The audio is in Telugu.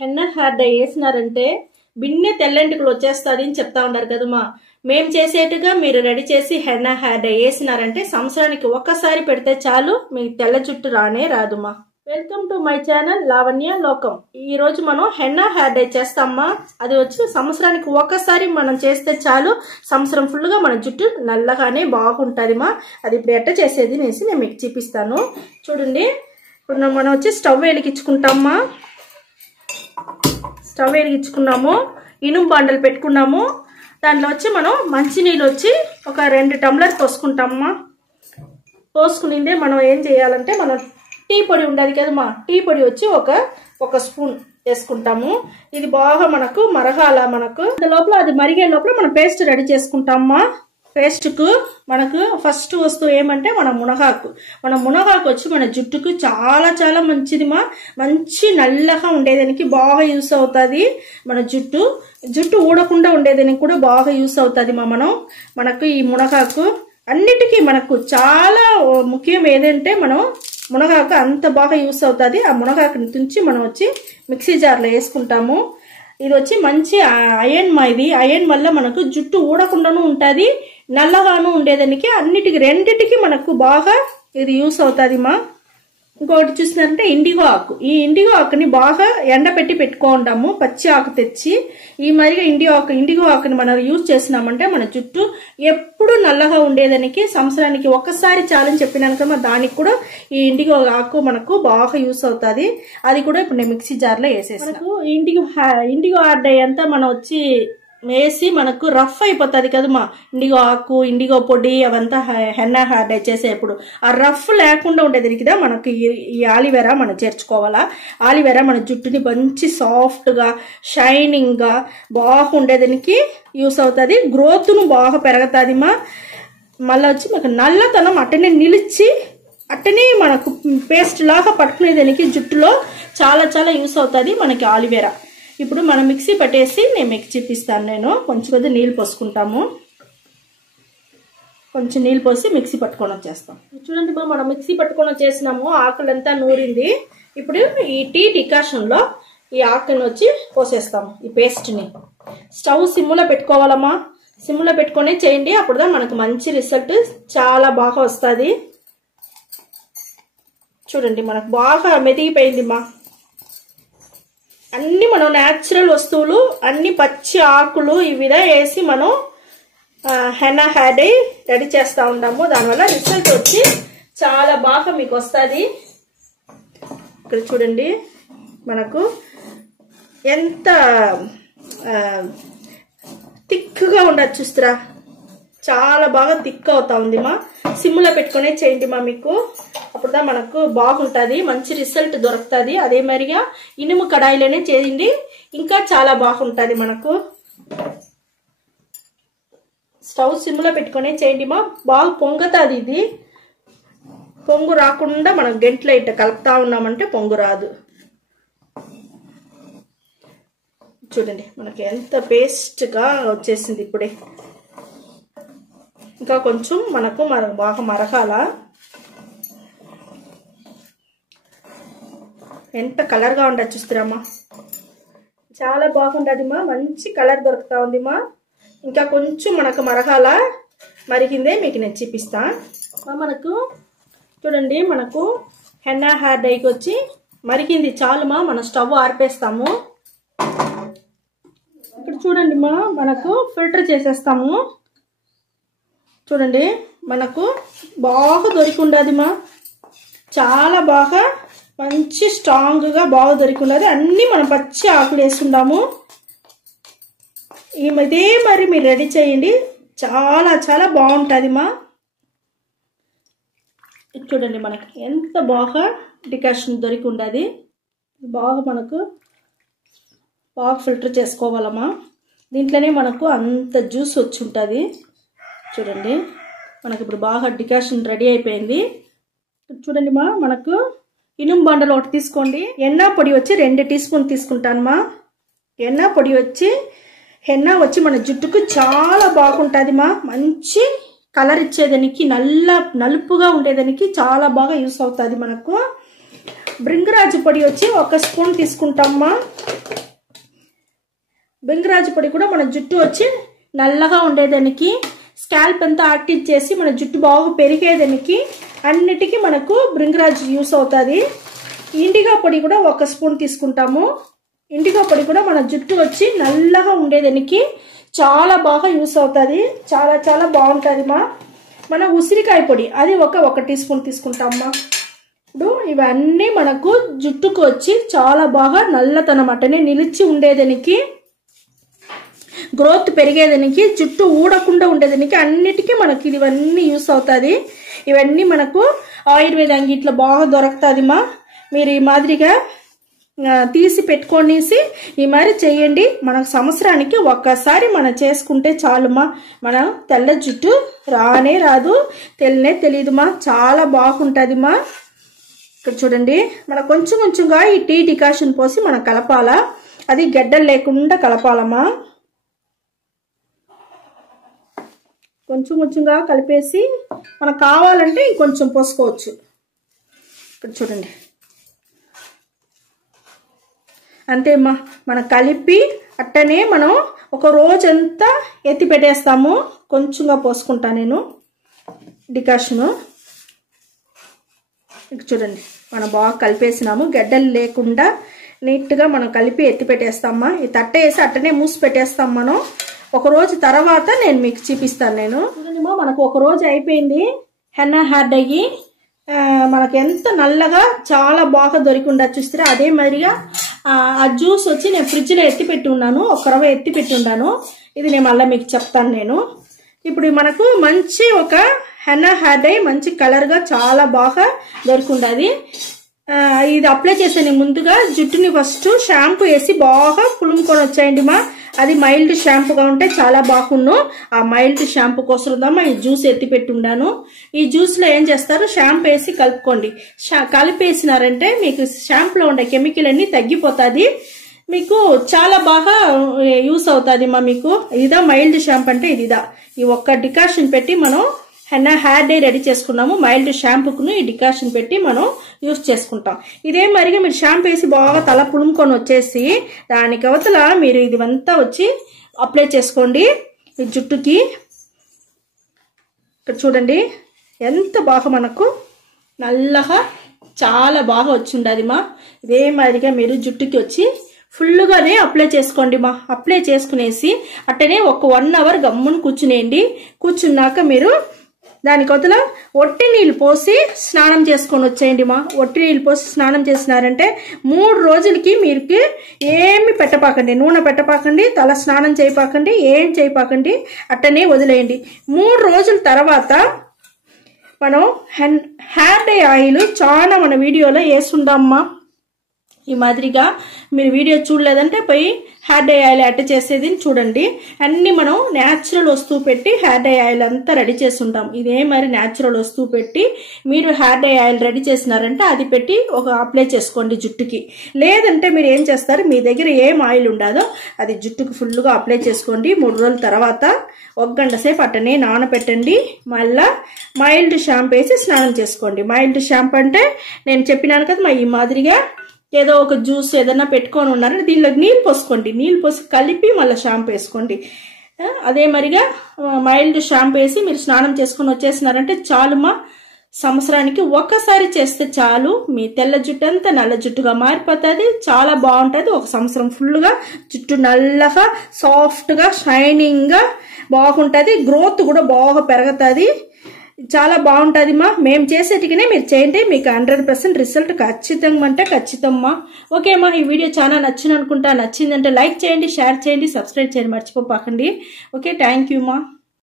హెన్నా హెయిర్ డై వేసినారంటే బిన్నె తెల్లంటికలు వచ్చేస్తుంది అని చెప్తా ఉన్నారు కదమ్మా. మేము చేసేట్టుగా మీరు రెడీ చేసి హెన్నా హెయిర్ డై వేసినారంటే సంవత్సరానికి ఒక్కసారి పెడితే చాలు, మీకు తెల్ల జుట్టు రానే రాదుమా. Welcome to my channel Lavanya లోకం. ఈ రోజు మనం హెన్నా హెయిర్ డై చేస్తామా. అది వచ్చి సంవత్సరానికి ఒక్కసారి మనం చేస్తే చాలు, సంవత్సరం ఫుల్గా మన జుట్టు నల్లగానే బాగుంటుందిమా. అది ఇప్పుడు ఎట్ట చేసేది అనేసి నేను మీకు చూపిస్తాను. చూడండి, ఇప్పుడు మనం వచ్చి స్టవ్ వెలిగించుకుంటామా. స్టవ్ వెలిగించుకున్నాము, ఇనుము బాండలు పెట్టుకున్నాము. దాంట్లో వచ్చి మనం మంచినీళ్ళు వచ్చి ఒక 2 టంబ్లర్ పోసుకుంటామమ్మా. పోసుకునిందే మనం ఏం చేయాలంటే, మనం టీ పొడి ఉండదు కదమ్మా, టీ పొడి వచ్చి ఒక స్పూన్ వేసుకుంటాము. ఇది బాగా మనకు మరగాల. మనకు లోపల అది మరిగే లోపల మనం పేస్ట్ రెడీ చేసుకుంటామమ్మా. పేస్ట్కు మనకు ఫస్ట్ వస్తువు ఏమంటే మన మునగాకు. మన మునగాకు వచ్చి మన జుట్టుకు చాలా చాలా మంచిదిమా. మంచి నల్లగా ఉండేదానికి బాగా యూస్ అవుతుంది. మన జుట్టు ఊడకుండా ఉండేదానికి కూడా బాగా యూస్ అవుతుంది మనకు ఈ మునగాకు అన్నిటికీ మనకు చాలా ముఖ్యం. ఏదంటే మనం మునగాకు అంత బాగా యూస్ అవుతుంది. ఆ మునగాకుని తుంచి మనం వచ్చి మిక్సీ జార్లో వేసుకుంటాము. ఇది వచ్చి మంచి అయన్ ఇది. అయన్ వల్ల మనకు జుట్టు ఊడకుండాను ఉంటుంది, నల్లగాను ఉండేదానికి అన్నిటికీ రెండిటికి మనకు బాగా ఇది యూస్ అవుతుంది మా. ఇంకొకటి చూసినారంటే ఇండిగో ఆకు. ఈ ఇండిగో ఆకుని బాగా ఎండపెట్టి పెట్టుకుంటాము, పచ్చి ఆకు తెచ్చి. ఈ మరిగా ఇండిగో ఆకుని మనం యూజ్ చేసినామంటే మన జుట్టు ఎప్పుడు నల్లగా ఉండేదానికి సంవత్సరానికి ఒక్కసారి చాలని చెప్పినాను కదా, దానికి కూడా ఈ ఇండిగో ఆకు మనకు బాగా యూస్ అవుతుంది. అది కూడా ఇప్పుడు నేను మిక్సీ జార్లో వేసేసి మనకు ఇండిగో హెయిర్ డై అంతా మనం వచ్చి వేసి మనకు రఫ్ అయిపోతుంది కదమ్మా. ఇండిగో ఆకు, ఇండిగో పొడి అవంతా హెన్నా హెయిర్ డై చేసేప్పుడు ఆ రఫ్ లేకుండా ఉండేది కదా మనకు ఈ ఆలివేరా మనం చేర్చుకోవాలా. ఆలివేరా మన జుట్టుని మంచి సాఫ్ట్గా షైనింగ్గా బాగుండేదానికి యూస్ అవుతుంది. గ్రోత్ను బాగా పెరుగుతుంది మా. మళ్ళీ వచ్చి మనకు నల్లతనం అట్టనే నిలిచి అట్టనే మనకు పేస్ట్ లాగా పట్టుకునేదానికి జుట్టులో చాలా చాలా యూస్ అవుతుంది మనకి ఆలివేరా. ఇప్పుడు మనం మిక్సీ పట్టేసి నేను మీకు చూపిస్తాను. నేను కొంచెం నీళ్ళు పోసుకుంటాము. కొంచెం నీళ్ళు పోసి మిక్సీ పట్టుకొని వచ్చేస్తాం. చూడండి, ఇప్పుడు మనం మిక్సీ పట్టుకొని వచ్చేసినాము. ఆకులంతా నూరింది. ఇప్పుడు ఈ టీ డికాషన్లో ఈ ఆకుని వచ్చి పోసేస్తాము, ఈ పేస్ట్ని. స్టవ్ సిమ్లో పెట్టుకోవాలమ్మా. సిమ్లో పెట్టుకొని చేయండి, అప్పుడుదా మనకు మంచి రిజల్ట్ చాలా బాగా వస్తుంది. చూడండి, మనకు బాగా మెదిగిపోయిందిమ్మా. అన్ని మనం న్యాచురల్ వస్తువులు, అన్ని పచ్చి ఆకులు ఇవి వేసి మనం హెన్నా హెయిర్ డై రెడీ చేస్తూ ఉంటాము. దానివల్ల రిజల్ట్ వచ్చి చాలా బాగా మీకు వస్తుంది. ఇక్కడ చూడండి, మనకు ఎంత థిక్గా ఉండదు చూస్తారా, చాలా బాగా థిక్ అవుతా ఉంది మా. సిమ్లో పెట్టుకునే చేయండి మా, మీకు అప్పుడుదా మనకు బాగుంటుంది, మంచి రిజల్ట్ దొరుకుతుంది. అదే మరిగా ఇనుము కడాయిలోనే చేయండి, ఇంకా చాలా బాగుంటుంది మనకు. స్టవ్ సిమ్లో పెట్టుకునే చేయండి మా. బాగా పొంగుతుంది. ఇది పొంగు రాకుండా మనం గంటలో ఇట్ట కలుపుతా ఉన్నామంటే పొంగు రాదు. చూడండి, మనకి ఎంత పేస్ట్గా వచ్చేసింది. ఇప్పుడే ఇంకా కొంచెం మనకు బాగా మరగాల. ఎంత కలర్గా ఉండదు చూస్తారమ్మా, చాలా బాగుంటుంది మా. మంచి కలర్ దొరుకుతా ఉంది మా. ఇంకా కొంచెం మనకు మరగాల. మరిగిందే మీకు నేను చూపిస్తా. మనకు చూడండి, మనకు హెన్నా హెయిర్ డైకి వచ్చి మరిగింది చాలుమా. మన స్టవ్ ఆర్పేస్తాము. ఇక్కడ చూడండి మా, మనకు ఫిల్టర్ చేసేస్తాము. చూడండి, మనకు బాగా దొరికి ఉండదు మా. చాలా బాగా మంచి స్ట్రాంగ్గా బాగా దొరికి ఉండదు. అన్నీ మనం పచ్చి ఆకులు వేసుకుంటాము. ఇదే మరి మీరు రెడీ చేయండి, చాలా చాలా బాగుంటుంది మా. చూడండి, మనకి ఎంత బాగా డికాషన్ దొరికి ఉండదు. బాగా మనకు బాగా ఫిల్టర్ చేసుకోవాలమ్మా. దీంట్లోనే మనకు అంత జ్యూస్ వచ్చి ఉంటుంది. చూడండి, మనకి ఇప్పుడు బాగా డికాషన్ రెడీ అయిపోయింది. చూడండి మా, మనకు ఇనుము బండలు ఒకటి తీసుకోండి. హెన్నా పొడి వచ్చి 2 టీ స్పూన్ తీసుకుంటానమ్మా. హెన్నా పొడి వచ్చి హెన్నా వచ్చి మన జుట్టుకు చాలా బాగుంటుంది మా. మంచి కలర్ ఇచ్చేదానికి, నలుపుగా ఉండేదానికి చాలా బాగా యూస్ అవుతుంది మనకు. బ్రింగరాజు పొడి వచ్చి 1 స్పూన్ తీసుకుంటామమ్మా. బృంగరాజు పొడి కూడా మన జుట్టు వచ్చి నల్లగా ఉండేదానికి, స్కాల్ప్ అంతా యాక్టివ్ చేసి మన జుట్టు బాగా పెరిగేదానికి అన్నిటికీ మనకు బృంగరాజు యూస్ అవుతుంది. ఇండిగో పొడి కూడా 1 స్పూన్ తీసుకుంటాము. ఇండిగో పొడి కూడా మన జుట్టు వచ్చి నల్లగా ఉండేదానికి చాలా బాగా యూస్ అవుతుంది. చాలా చాలా బాగుంటుంది మా. మన ఉసిరికాయ పొడి అది 1 టీ స్పూన్ తీసుకుంటామమ్మా. ఇప్పుడు ఇవన్నీ మనకు జుట్టుకు వచ్చి చాలా బాగా నల్లతనం అట్టనే నిలిచి ఉండేదానికి, గ్రోత్ పెరిగేదానికి, జుట్టు ఊడకుండా ఉండేదానికి అన్నిటికీ మనకి ఇవన్నీ యూస్ అవుతుంది. ఇవన్నీ మనకు ఆయుర్వేద అంగిట్లో బాగా దొరుకుతుంది మా. మీరు ఈ మాదిరిగా తీసి పెట్టుకొనేసి ఈ మాదిరి చేయండి. మనకు సంవత్సరానికి ఒక్కసారి మనం చేసుకుంటే చాలుమా. మన తెల్ల జుట్టు రానే రాదు, తెలియదు మా. చాలా బాగుంటుంది మా. ఇక్కడ చూడండి, మనం కొంచెం కొంచెంగా ఈ టీ డికాషన్ పోసి మనం కలపాలా. అది గడ్డలు లేకుండా కలపాలమ్మా. కొంచెం కొంచెంగా కలిపేసి మనకు కావాలంటే ఇంకొంచెం పోసుకోవచ్చు. ఇక్కడ చూడండి, అంతేమ్మా. మనం కలిపి అట్టనే మనం ఒక రోజంతా ఎత్తి పెట్టేస్తాము. కొంచెంగా పోసుకుంటా నేను డికాషను. ఇక్కడ చూడండి, మనం బాగా కలిపేసినాము. గడ్డలు లేకుండా నీట్గా మనం కలిపి ఎత్తి పెట్టేస్తామా. ఈ తట్ట వేసి అట్టనే మూసి పెట్టేస్తాం మనం. ఒక రోజు తర్వాత నేను మీకు చూపిస్తాను. నేను చూడండిమా, మనకు ఒక రోజు అయిపోయింది. హెన్నా హెయిర్ డై మనకు ఎంత నల్లగా చాలా బాగా దొరికి ఉండదు చూస్తారా. అదే మాదిరిగా ఆ జ్యూస్ వచ్చి నేను ఫ్రిడ్జ్లో ఎత్తి పెట్టి ఉన్నాను. 1 రవ్వ ఎత్తి పెట్టి ఉన్నాను. ఇది నేను మళ్ళీ మీకు చెప్తాను. నేను ఇప్పుడు మనకు మంచి ఒక హెన్నా హెయిర్ డై మంచి కలర్గా చాలా బాగా దొరికి ఉండదు. ఇది అప్లై చేసాను ముందుగా. జుట్టుని ఫస్ట్ షాంపూ వేసి బాగా పులుముకొని వచ్చేయండి మా. అది మైల్డ్ షాంపూగా ఉంటే చాలా బాగుండు. ఆ మైల్డ్ షాంపూ కోసమా ఈ జ్యూస్ ఎత్తి పెట్టి ఉండాను. ఈ జ్యూస్లో ఏం చేస్తారు, షాంపూ వేసి కలుపుకోండి. కలిపేసినారంటే మీకు షాంపూలో ఉండే కెమికల్ అన్ని తగ్గిపోతుంది. మీకు చాలా బాగా యూస్ అవుతుంది మా. మీకు ఇదా మైల్డ్ షాంపూ అంటే ఇదిదా. ఈ 1 డికాషన్ పెట్టి మనం హెన్నా హెయిర్ డై రెడీ చేసుకున్నాము. మైల్డ్ షాంపూకును ఈ డికాషన్ పెట్టి మనం యూస్ చేసుకుంటాం. ఇదే మరిగా మీరు షాంపూ వేసి బాగా తల పులుముకొని వచ్చేసి దానికి అవతల మీరు ఇది అంతా వచ్చి అప్లై చేసుకోండి ఈ జుట్టుకి. ఇక్కడ చూడండి ఎంత బాగా మనకు నల్లగా చాలా బాగా వచ్చి ఉండదు మా. ఇదే మాదిరిగా మీరు జుట్టుకి వచ్చి ఫుల్గానే అప్లై చేసుకోండి మా. అప్లై చేసుకునేసి అట్టనే ఒక 1 అవర్ గమ్మును కూర్చునేయండి. కూర్చున్నాక మీరు దానికి వదల ఒట్టి నీళ్ళు పోసి స్నానం చేసుకొని వచ్చేయండి మా. ఒట్టి నీళ్ళు పోసి స్నానం చేసినారంటే 3 రోజులకి మీరు ఏమి పెట్టపాకండి, నూనె పెట్టపాకండి, తల స్నానం చేయపాకండి, ఏం చేయపాకండి, అట్టనే వదిలేయండి. 3 రోజుల తర్వాత మనం హెయిర్ డై ఆయిల్ చాలా మన వీడియోలో వేసుండమ్మా. ఈ మాదిరిగా మీరు వీడియో చూడలేదంటే పోయి హెయిర్ డై ఆయిల్ అట్ట చేసేది చూడండి. అన్ని మనం న్యాచురల్ వస్తువు పెట్టి హెయిర్ డై ఆయిల్ అంతా రెడీ చేసి ఉంటాం. ఇదే మరి న్యాచురల్ వస్తువు పెట్టి మీరు హెయిర్ డై ఆయిల్ రెడీ చేసినారంటే అది పెట్టి ఒక అప్లై చేసుకోండి జుట్టుకి. లేదంటే మీరు ఏం చేస్తారు, మీ దగ్గర ఏం ఆయిల్ ఉండదో అది జుట్టుకు ఫుల్గా అప్లై చేసుకోండి. 3 రోజుల తర్వాత 1 గంట సేపు అట్టనే నానబెట్టండి. మళ్ళా మైల్డ్ షాంపూ వేసి స్నానం చేసుకోండి. మైల్డ్ షాంపూ అంటే నేను చెప్పినాను కదా ఈ మాదిరిగా ఏదో ఒక జ్యూస్ ఏదైనా పెట్టుకొని ఉన్నారంటే దీనిలో నీళ్ళు పోసుకోండి. నీళ్ళు పోసి కలిపి మళ్ళీ షాంపూ వేసుకోండి. అదే మరిగా మైల్డ్ షాంపూ వేసి మీరు స్నానం చేసుకొని వచ్చేసినారంటే చాలుమా. సంవత్సరానికి ఒక్కసారి చేస్తే చాలు. మీ తెల్ల జుట్టు అంతా నల్ల జుట్టుగా మారిపోతుంది. చాలా బాగుంటుంది. 1 సంవత్సరం ఫుల్గా జుట్టు నల్లగా సాఫ్ట్గా షైనింగ్గా బాగుంటుంది. గ్రోత్ కూడా బాగా పెరుగుతుంది. చాలా బాగుంటుంది మా. మేము చేసేటికనే మీరు చేయండి, మీకు 100% రిజల్ట్ ఖచ్చితంగా అంటే ఖచ్చితమ్మా. ఓకే అమ్మా, ఈ వీడియో చాలా నచ్చింది అనుకుంటా. నచ్చిందంటే లైక్ చేయండి, షేర్ చేయండి, సబ్స్క్రైబ్ చేయండి మర్చిపోపాకండి. ఓకే, థ్యాంక్ యూ మా.